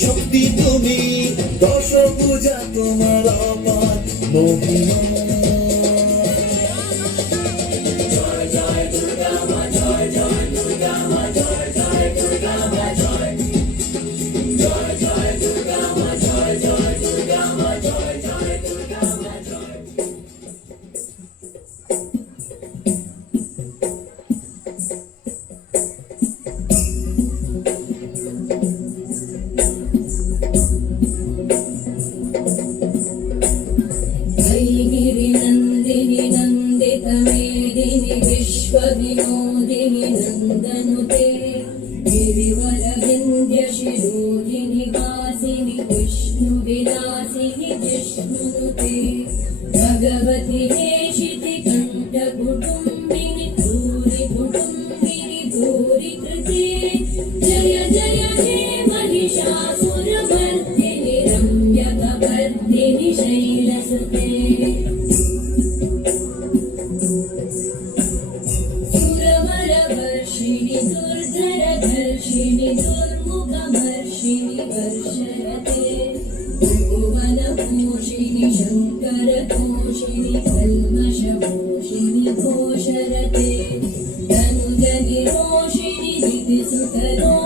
শক্তি তুমি, দশভুজা তোমার অপার মহিমা। জয় জয় দুর্গা মা, জয় জয় দুর্গা মা, জয় জয় দুর্গা মা, জয় জয় জয় দুর্গা মা, জয় জয় দুর্গা মা, জয় জয় দুর্গা মা, জয়। गिरिनन्दिनि नन्दितमेदिनि विश्वविनोदिनि नन्दनुते, गिरिवरविन्द्यशिरोधिनि वासिनि विष्णुविलासिनि जिष्णुनुते, भगवति हेशितिकण्ठकुटुम्बिनि भूरिकुटुम्बिनि भूरिकृते, जय जय हे महिषासुरमर्दिनि रम्यकवर्दिनि शैलसुते। सुरवरवर्षिणि दुर्धरधर्षिणि दुर्मुखमर्षिणि वर्षरते, भुवनपोषिणि शङ्करतोषिणि कल्मषपोषिणि घोषरते, तनुजनिरोषिणि दितिसुतरो